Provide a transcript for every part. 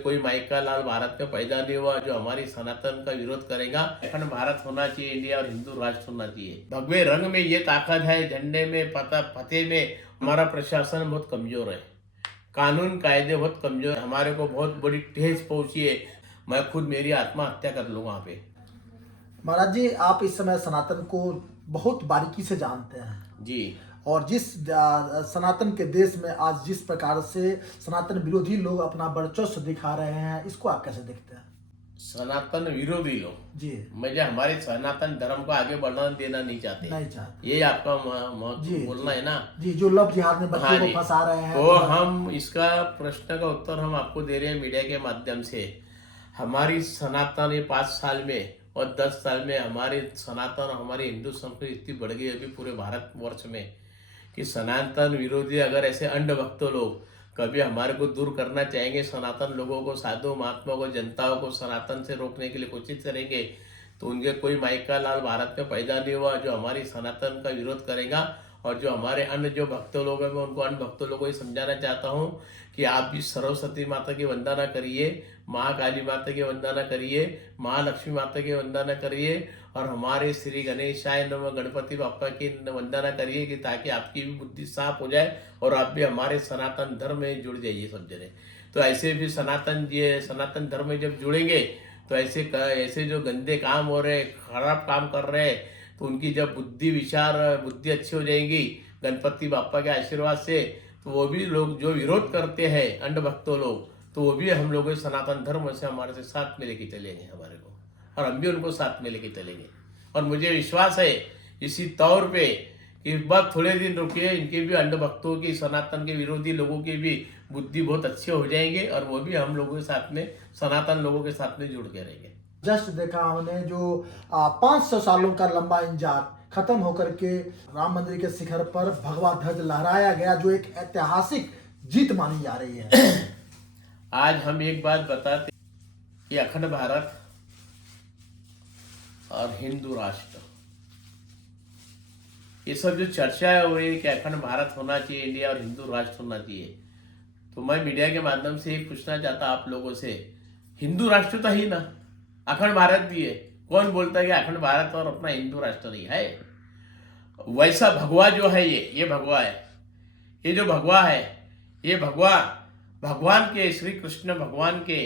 कोई माइका लाल भारत में पैदा नहीं हुआ जो हमारी सनातन का विरोध करेगा। अखंड भारत होना चाहिए इंडिया और हिंदू राष्ट्र होना चाहिए। भगवे रंग में ये ताकत है, झंडे में फतेह में। हमारा प्रशासन बहुत कमजोर है, कानून कायदे बहुत कमजोर है, हमारे को बहुत बड़ी ठेस पहुंची है। मैं खुद मेरी आत्महत्या कर लूँ वहाँ पे। महाराज जी, आप इस समय सनातन को बहुत बारीकी से जानते हैं जी। और जिस सनातन के देश में आज जिस प्रकार से सनातन विरोधी लोग अपना वर्चस्व दिखा रहे हैं, इसको आप कैसे देखते हैं? सनातन विरोधी लोग जी, मुझे हमारे सनातन धर्म को आगे बढ़ना देना नहीं चाहते। ये आपका बोलना है ना जी, जो लव जिहाद में बच्चों हाँ को जी। फंसा रहे हैं तो हम इसका प्रश्न का उत्तर हम आपको दे रहे हैं मीडिया के माध्यम से। हमारी सनातन ये 5 साल में और 10 साल में हमारे सनातन हमारी हिंदू संस्कृति इतनी बढ़ गई अभी पूरे भारतवर्ष में कि सनातन विरोधी अगर ऐसे अंध भक्त लोग कभी हमारे को दूर करना चाहेंगे, सनातन लोगों को, साधु महात्मा को, जनताओं को सनातन से रोकने के लिए कोशिश करेंगे, तो उनके कोई माइका लाल भारत में पैदा नहीं हुआ जो हमारी सनातन का विरोध करेगा। और जो हमारे अन्य जो भक्त लोग हैं, मैं उनको अन्य भक्त लोगों को ये समझाना चाहता हूँ कि आप भी सरस्वती माता की वंदना करिए, महाकाली माता की वंदना करिए, महालक्ष्मी माता की वंदना करिए और हमारे श्री गणेशाय नमः गणपति बापा की वंदना करिए कि ताकि आपकी भी बुद्धि साफ हो जाए और आप भी हमारे सनातन धर्म में जुड़ जाइए सब जने। तो ऐसे भी सनातन धर्म में जब जुड़ेंगे तो ऐसे जो गंदे काम हो रहे, खराब काम कर रहे हैं, तो उनकी जब बुद्धि अच्छी हो जाएगी गणपति बापा के आशीर्वाद से, तो वो भी लोग जो विरोध करते हैं अंध भक्तों लोग, तो वो भी हम लोग सनातन धर्म से हमारे से साथ में लेके चलेंगे हमारे को, और हम भी उनको साथ में लेके चलेंगे। और मुझे विश्वास है इसी तौर पे कि बस थोड़े दिन रुकिए, इनके भी अंध भक्तों की, सनातन के विरोधी लोगों की भी बुद्धि बहुत अच्छे हो जाएंगे और वो भी हम लोगों के साथ में, सनातन लोगों के साथ में जुड़ के रहेंगे। जस्ट देखा हमने जो 500 सालों का लंबा इंतजार खत्म होकर के राम मंदिर के शिखर पर भगवा ध्वज लहराया गया, जो एक ऐतिहासिक जीत मानी जा रही है। आज हम एक बात बताते कि अखंड भारत और हिंदू राष्ट्र, ये सब जो चर्चा हो रही है कि अखंड भारत होना चाहिए इंडिया और हिंदू राष्ट्र होना चाहिए, तो मैं मीडिया के माध्यम से एक पूछना चाहता आप लोगों से, हिंदू राष्ट्र तो ही ना, अखंड भारत भी है। कौन बोलता है कि अखंड भारत और अपना हिंदू राष्ट्र नहीं है? वैसा भगवा जो है, ये भगवा है, ये जो भगवा है, ये भगवा भगवान के, श्री कृष्ण भगवान के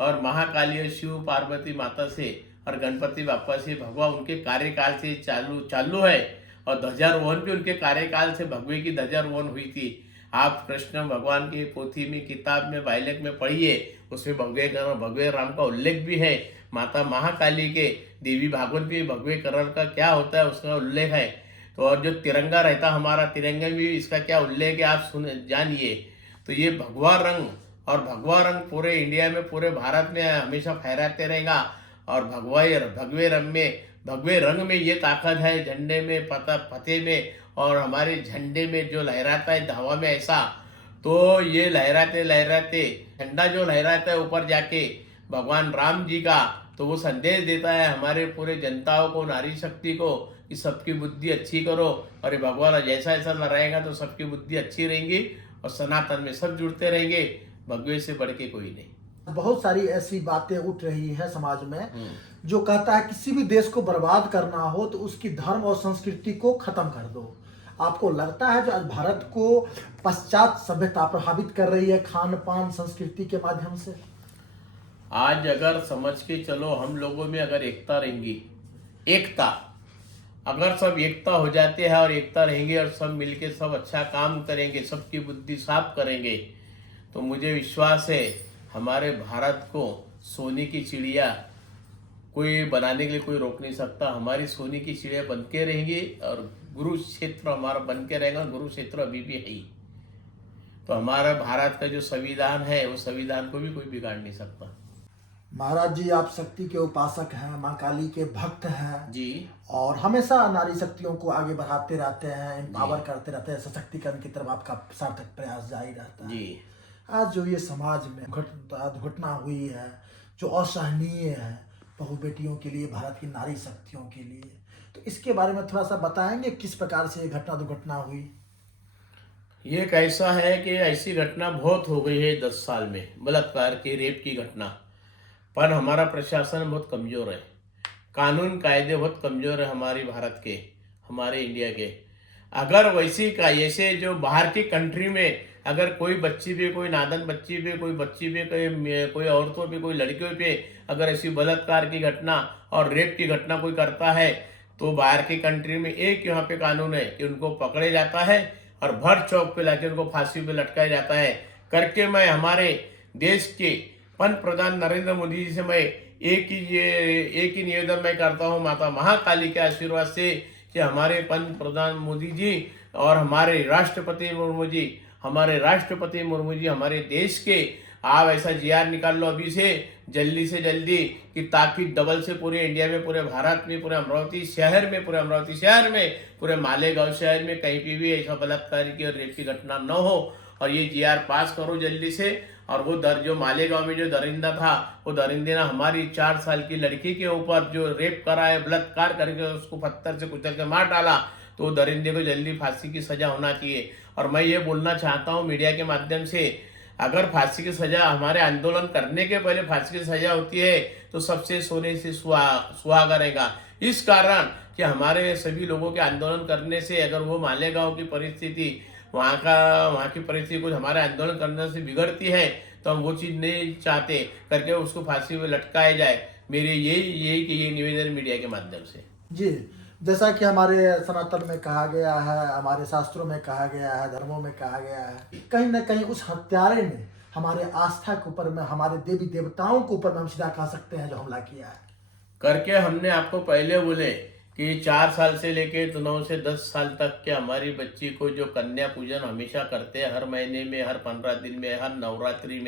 और महाकाली शिव पार्वती माता से और गणपति बापा से भगवा उनके कार्यकाल से चालू है। और ध्वजारोहण भी उनके कार्यकाल से भगवे की ध्वजारोहण हुई थी। आप कृष्ण भगवान की पोथी में, किताब में, बाइलेक में पढ़िए, उसमें भगवे राम का उल्लेख भी है। माता महाकाली के देवी भागवत भी भगवे करण का क्या होता है उसका उल्लेख है। तो और जो तिरंगा रहता हमारा, तिरंगे में भी इसका क्या उल्लेख है आप जानिए। तो ये भगवा रंग, और भगवा रंग पूरे इंडिया में, पूरे भारत में हमेशा फहराते रहेगा। और भगवे रंग में ये ताकत है, झंडे में फतेह में, और हमारे झंडे में जो लहराता है हवा में ऐसा, तो ये लहराते लहराते झंडा जो लहराता है ऊपर जाके भगवान राम जी का, तो वो संदेश देता है हमारे पूरे जनताओं को, नारी शक्ति को, कि सबकी बुद्धि अच्छी करो। और ये भगवान जैसा ऐसा लहराएगा तो सबकी बुद्धि अच्छी रहेंगी और सनातन में सब जुड़ते रहेंगे। भगवे से बढ़ के कोई नहीं। बहुत सारी ऐसी बातें उठ रही है समाज में जो कहता है किसी भी देश को बर्बाद करना हो तो उसकी धर्म और संस्कृति को खत्म कर दो। आपको लगता है जो आज भारत को पश्चात सभ्यता प्रभावित कर रही है खान पान संस्कृति के माध्यम से? आज अगर समझ के चलो, हम लोगों में अगर एकता रहेंगी, एकता, अगर सब एकता हो जाते हैं और एकता रहेंगे और सब मिलके सब अच्छा काम करेंगे, सबकी बुद्धि साफ करेंगे, तो मुझे विश्वास है हमारे भारत को सोने की चिड़िया कोई बनाने के लिए कोई रोक नहीं सकता। हमारी सोने की चिड़िया बन के रहेंगी और गुरु क्षेत्र हमारा बन के रहेगा। गुरु क्षेत्र अभी भी है ही। तो हमारा भारत का जो संविधान है, वो संविधान को भी कोई बिगाड़ नहीं सकता। महाराज जी, आप शक्ति के उपासक हैं, माँ काली के भक्त हैं जी, और हमेशा नारी शक्तियों को आगे बढ़ाते रहते हैं, एम्पावर करते रहते हैं, सशक्तिकरण की तरफ आपका सार्थक प्रयास जारी रहता है जी। आज जो ये समाज में दुर्घटना हुई है, जो असहनीय है बहु बेटियों के लिए, भारत की नारी शक्तियों के लिए, तो इसके बारे में थोड़ा सा बताएंगे किस प्रकार से ये दुर्घटना हुई? ये कैसा है कि ऐसी घटना बहुत हो गई है 10 साल में, बलात्कार की, रेप की घटना। पर हमारा प्रशासन बहुत कमज़ोर है, कानून कायदे बहुत कमज़ोर है हमारी भारत के, हमारे इंडिया के। अगर वैसी का ऐसे जो बाहर की कंट्री में अगर कोई बच्ची पे, कोई नादान बच्ची पे, कोई बच्ची पे, कोई औरतों पे, कोई लड़कियों पे अगर ऐसी बलात्कार की घटना और रेप की घटना कोई करता है, तो बाहर की कंट्री में एक यहाँ पे कानून है कि उनको पकड़े जाता है और भर चौक पे लाके उनको फांसी पे लटकाया जाता है। करके मैं हमारे देश के पंत प्रधान नरेंद्र मोदी जी से मैं एक ही निवेदन मैं करता हूँ माता महाकाली के आशीर्वाद से कि हमारे पंत प्रधान मोदी जी और हमारे राष्ट्रपति मुर्मू जी, हमारे देश के आप ऐसा जीआर निकाल लो अभी से जल्दी कि ताकि डबल से पूरे इंडिया में, पूरे भारत में, पूरे अमरावती शहर में, पूरे मालेगांव शहर में कहीं पे भी ऐसा बलात्कार की और रेप की घटना न हो। और ये जीआर पास करो जल्दी से। और वो जो मालेगांव में जो दरिंदा था, वो दरिंदे ने हमारी 4 साल की लड़की के ऊपर जो रेप करा है, बलात्कार करके उसको पत्थर से कुचल के मार डाला, तो दरिंदे को जल्दी फांसी की सजा होना चाहिए। और मैं ये बोलना चाहता हूँ मीडिया के माध्यम से, अगर फांसी की सजा हमारे आंदोलन करने के पहले फांसी की सजा होती है तो सबसे सोने से सुहागा रहेगा। इस कारण कि हमारे सभी लोगों के आंदोलन करने से अगर वो मालेगांव की परिस्थिति, वहाँ की परिस्थिति कुछ हमारे आंदोलन करने से बिगड़ती है, तो हम वो चीज़ नहीं चाहते करके उसको फांसी में लटकाया जाए। मेरे यही निवेदन मीडिया के माध्यम से। जी, जैसा कि हमारे सनातन में कहा गया है, हमारे शास्त्रों में कहा गया है, धर्मों में कहा गया है, कहीं ना कहीं उस हत्यारे ने हमारे आस्था के ऊपर में, हमारे देवी देवताओं के ऊपर में हम सीधा कह सकते हैं जो हमला किया है। करके हमने आपको पहले बोले कि 4 साल से लेके तो 9 से 10 साल तक के हमारी बच्ची को जो कन्या पूजन हमेशा करते हैं, हर महीने में, हर 15 दिन में, हर नवरात्रि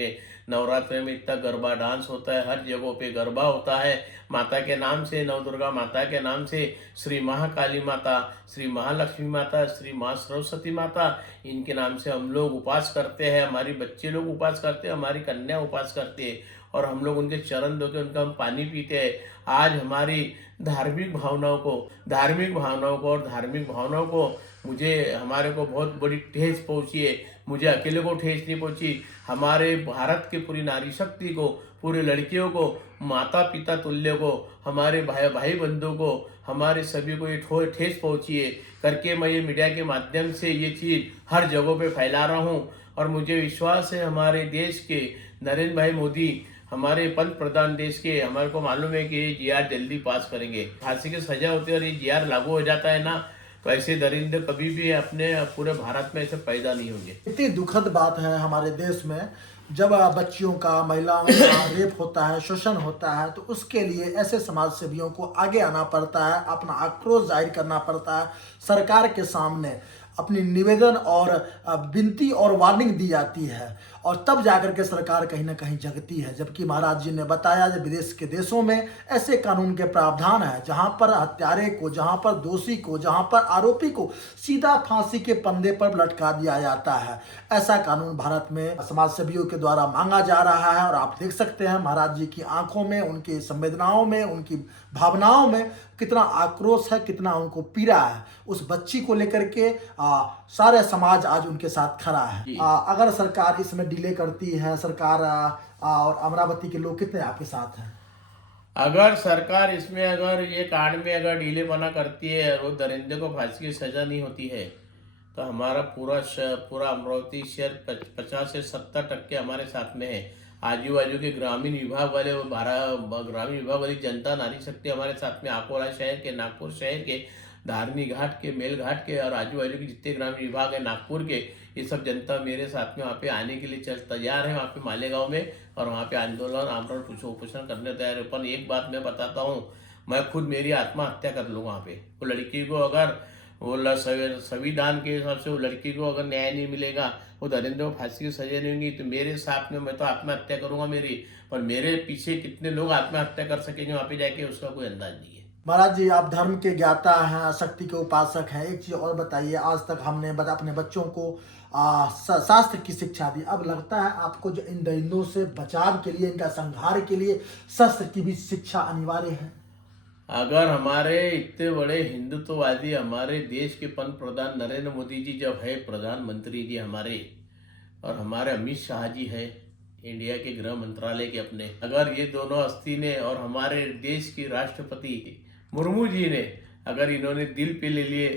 में इतना गरबा डांस होता है, हर जगहों पे गरबा होता है माता के नाम से, नवदुर्गा माता के नाम से, श्री महाकाली माता, श्री महालक्ष्मी माता, श्री माँ सरस्वती माता, इनके नाम से हम लोग उपास करते हैं, हमारी बच्चे लोग उपास करते हैं, हमारी कन्या उपास करती है और हम लोग उनके चरण धो के उनका हम पानी पीते हैं। आज हमारी धार्मिक भावनाओं को हमारे को बहुत बड़ी ठेस पहुंची है। मुझे अकेले को ठेस नहीं पहुंची, हमारे भारत के पूरी नारी शक्ति को, पूरे लड़कियों को, माता पिता तुल्य को, हमारे भाई बंधुओं को, हमारे सभी को ये ठेस पहुंची है। करके मैं ये मीडिया के माध्यम से ये चीज़ हर जगहों पे फैला रहा हूँ। और मुझे विश्वास है हमारे देश के नरेंद्र भाई मोदी, हमारे पंत प्रधान देश के, हमारे को मालूम है कि ये जीआर जल्दी पास करेंगे। फांसी की सजा होती है और ये जीआर लागू हो जाता है ना, तो ऐसे दरिंदे कभी भी अपने पूरे भारत में ऐसे पैदा नहीं होंगे। इतनी दुखद बात है हमारे देश में, जब बच्चियों का, महिलाओं का रेप होता है, शोषण होता है, तो उसके लिए ऐसे समाज सेवियों को आगे आना पड़ता है, अपना आक्रोश जाहिर करना पड़ता है, सरकार के सामने अपनी निवेदन और विनती और वार्निंग दी जाती है, और तब जाकर के सरकार कहीं ना कहीं जगती है। जबकि महाराज जी ने बताया कि विदेश के देशों में ऐसे कानून के प्रावधान है जहां पर हत्यारे को, जहां पर दोषी को, जहां पर आरोपी को सीधा फांसी के फंदे पर लटका दिया जाता है। ऐसा कानून भारत में समाज सेवियों के द्वारा मांगा जा रहा है, और आप देख सकते हैं महाराज जी की आंखों में, उनकी संवेदनाओं में, उनकी भावनाओं में कितना आक्रोश है, कितना उनको पीड़ा है। उस बच्ची को लेकर के सारे समाज आज उनके साथ खड़ा है। अगर सरकार इसमें डिले करती है, सरकार और अमरावती के लोग कितने आपके साथ हैं? अगर सरकार इसमें अगर ये कांड में अगर डिले बना करती है और दरिंदे को फांसी की सजा नहीं होती है, तो हमारा पूरा अमरावती शहर 50 से 70% हमारे साथ में है। आजू बाजू के ग्रामीण विभाग वाले, ग्रामीण विभाग वाली जनता, नारी शक्ति हमारे साथ में, अकोला शहर के, नागपुर शहर के, धारनी घाट के, मेल घाट के और आजू बाजू के जितने ग्रामीण विभाग है नागपुर के, ये सब जनता मेरे साथ में वहाँ पे आने के लिए तैयार है, वहाँ पे मालेगांव में, और वहाँ पे आंदोलन आमरण उपोषण करने तैयार है। पर एक बात मैं बताता हूँ, मैं खुद मेरी आत्महत्या कर लूँ वहाँ पे। वो लड़की को अगर वो संविधान के हिसाब से वो लड़की को अगर न्याय नहीं मिलेगा, वो दरिंदे को फांसी की सजा नहीं होगी, तो मेरे साथ में मैं तो आत्महत्या करूँगा मेरी, पर मेरे पीछे कितने लोग आत्महत्या कर सकेंगे वहाँ पे जाके, उसका कोई अंदाज नहीं है। महाराज जी, आप धर्म के ज्ञाता हैं, शक्ति के उपासक हैं। एक चीज और बताइए, आज तक हमने अपने बच्चों को शास्त्र की शिक्षा दी, अब लगता है आपको जो इन दरिंदों से बचाव के लिए, इनका संहार के लिए शस्त्र की भी शिक्षा अनिवार्य है? अगर हमारे इतने बड़े हिंदुत्ववादी हमारे देश के पंत प्रधान नरेंद्र मोदी जी जब है प्रधानमंत्री जी हमारे, और हमारे अमित शाह जी है इंडिया के गृह मंत्रालय के अपने, अगर ये दोनों हस्ती ने और हमारे देश की राष्ट्रपति मुर्मू जी ने अगर इन्होंने दिल पे ले लिए,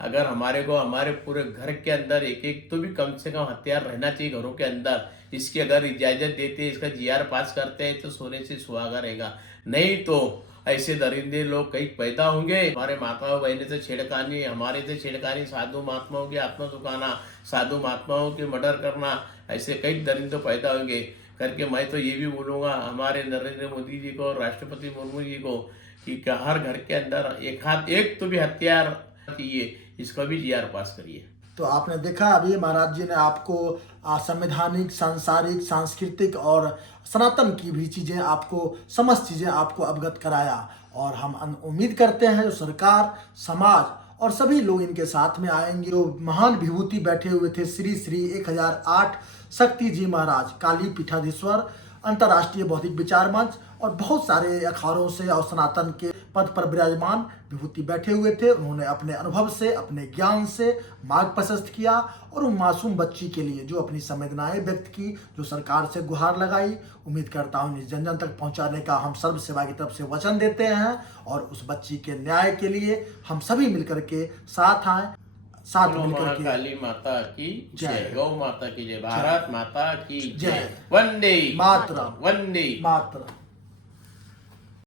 अगर हमारे को हमारे पूरे घर के अंदर एक एक तो भी कम से कम हथियार रहना चाहिए घरों के अंदर, इसकी अगर इजाजत देते हैं, इसका जीआर पास करते हैं तो सोने से सुहागा रहेगा। नहीं तो ऐसे दरिंदे लोग कई पैदा होंगे, हमारे माताओं बहने से छेड़खानी, हमारे से छेड़खानी, साधु महात्माओं की आत्मा दुखाना, साधु महात्माओं के मर्डर करना, ऐसे कई दरिंदे पैदा होंगे करके मैं तो ये भी बोलूँगा हमारे नरेंद्र मोदी जी को और राष्ट्रपति मुर्मू जी को कि हर घर के अंदर एक तो भी हथियार चाहिए, इसका भी जीआर पास करिए। तो आपने देखा अभी महाराज जी ने आपको संवैधानिक, सांसारिक, सांस्कृतिक और सनातन की भी चीज़ें आपको, समस्त चीज़ें आपको अवगत कराया। और हम उम्मीद करते हैं जो सरकार, समाज और सभी लोग इनके साथ में आएंगे। जो महान विभूति बैठे हुए थे श्री श्री 1008 शक्ति जी महाराज, काली पीठाधीश्वर, अंतर्राष्ट्रीय बौद्धिक विचार मंच और बहुत सारे अखाड़ों से और सनातन के पद पर विराजमान विभूति बैठे हुए थे। उन्होंने अपने अनुभव से, अपने ज्ञान से मार्ग प्रशस्त किया और उन मासूम बच्ची के लिए जो अपनी संवेदनाएं व्यक्त की, जो सरकार से गुहार लगाई, उम्मीद करता हूँ जन जन तक पहुंचाने का हम सर्व सेवा की तरफ से वचन देते हैं। और उस बच्ची के न्याय के लिए हम सभी मिलकर के साथ आए, साथ मिलकर के। काली माता की जय, गौ माता की जय, भारत माता की जय, जय, वंदे मातरम, वंदे मातरम।